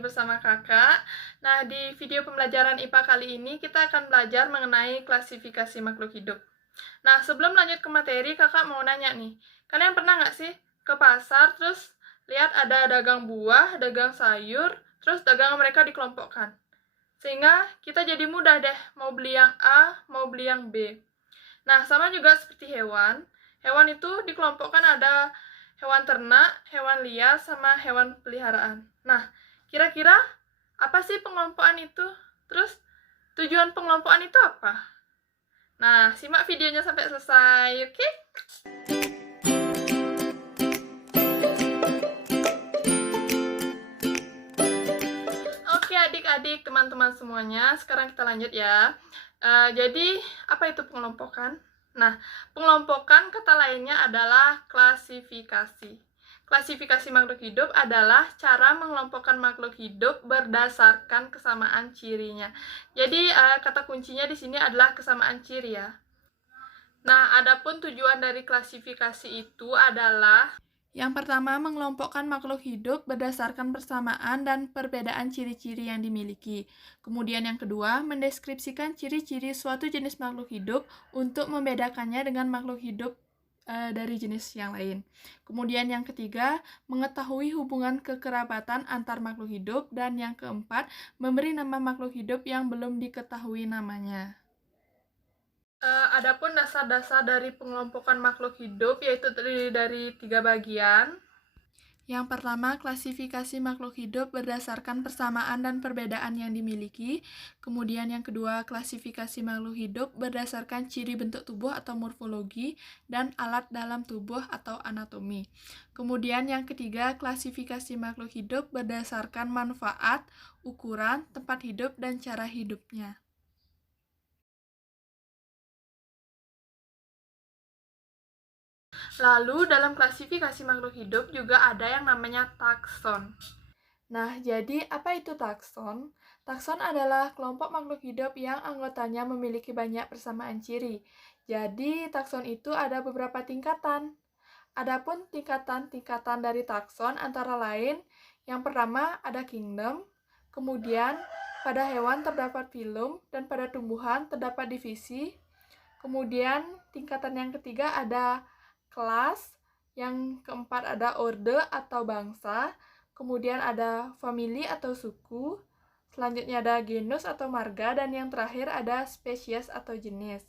lagi bersama kakak. Nah, di video pembelajaran IPA kali ini kita akan belajar mengenai klasifikasi makhluk hidup. Nah, sebelum lanjut ke materi, kakak mau nanya nih. Kalian pernah nggak sih ke pasar, terus lihat ada dagang buah, dagang sayur, terus dagangan mereka dikelompokkan? Sehingga kita jadi mudah deh mau beli yang A, mau beli yang B. Nah, sama juga seperti hewan. Hewan itu dikelompokkan ada hewan ternak, hewan liar, sama hewan peliharaan. Nah, kira-kira apa sih pengelompokan itu? Terus, tujuan pengelompokan itu apa? Nah, simak videonya sampai selesai, oke? Oke, adik-adik, teman-teman semuanya, sekarang kita lanjut ya. Jadi, apa itu pengelompokan? Nah, pengelompokan kata lainnya adalah klasifikasi. Klasifikasi makhluk hidup adalah cara mengelompokkan makhluk hidup berdasarkan kesamaan cirinya. Jadi, kata kuncinya di sini adalah kesamaan ciri ya. Nah, adapun tujuan dari klasifikasi itu adalah yang pertama, mengelompokkan makhluk hidup berdasarkan persamaan dan perbedaan ciri-ciri yang dimiliki. Kemudian yang kedua, mendeskripsikan ciri-ciri suatu jenis makhluk hidup untuk membedakannya dengan makhluk hidup dari jenis yang lain. Kemudian yang ketiga, mengetahui hubungan kekerabatan antar makhluk hidup. Dan yang keempat, memberi nama makhluk hidup yang belum diketahui namanya. Adapun dasar-dasar dari pengelompokan makhluk hidup yaitu terdiri dari 3 bagian. Yang pertama, klasifikasi makhluk hidup berdasarkan persamaan dan perbedaan yang dimiliki. Kemudian yang kedua, klasifikasi makhluk hidup berdasarkan ciri bentuk tubuh atau morfologi dan alat dalam tubuh atau anatomi. Kemudian yang ketiga, klasifikasi makhluk hidup berdasarkan manfaat, ukuran, tempat hidup, dan cara hidupnya. Lalu, dalam klasifikasi makhluk hidup juga ada yang namanya takson. Nah, jadi apa itu takson? Takson adalah kelompok makhluk hidup yang anggotanya memiliki banyak persamaan ciri. Jadi, takson itu ada beberapa tingkatan. Adapun tingkatan-tingkatan dari takson antara lain, yang pertama ada kingdom, kemudian pada hewan terdapat filum, dan pada tumbuhan terdapat divisi. Kemudian tingkatan yang ketiga ada kelas, yang keempat ada orde atau bangsa, kemudian ada famili atau suku, selanjutnya ada genus atau marga, dan yang terakhir ada spesies atau jenis.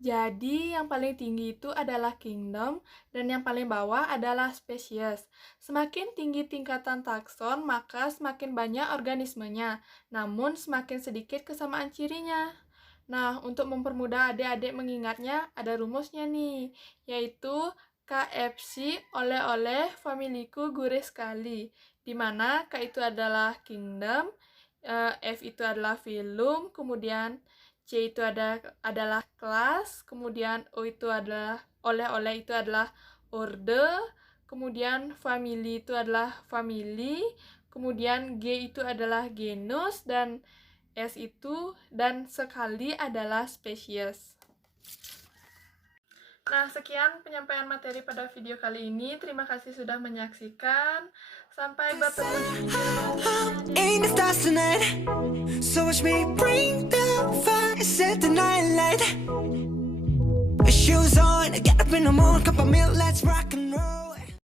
Jadi yang paling tinggi itu adalah kingdom, dan yang paling bawah adalah spesies. Semakin tinggi tingkatan takson, maka semakin banyak organismenya, namun semakin sedikit kesamaan cirinya. Nah, untuk mempermudah adik-adik mengingatnya, ada rumusnya nih, yaitu KFC oleh-oleh familiku gurih sekali, di mana K itu adalah kingdom, F itu adalah filum, kemudian C itu adalah kelas, kemudian O itu adalah oleh-oleh itu adalah orde, kemudian family itu adalah family, kemudian G itu adalah genus, dan S itu dan sekali adalah spesies. Nah, sekian penyampaian materi pada video kali ini. Terima kasih sudah menyaksikan. Sampai bertemu di video selanjutnya.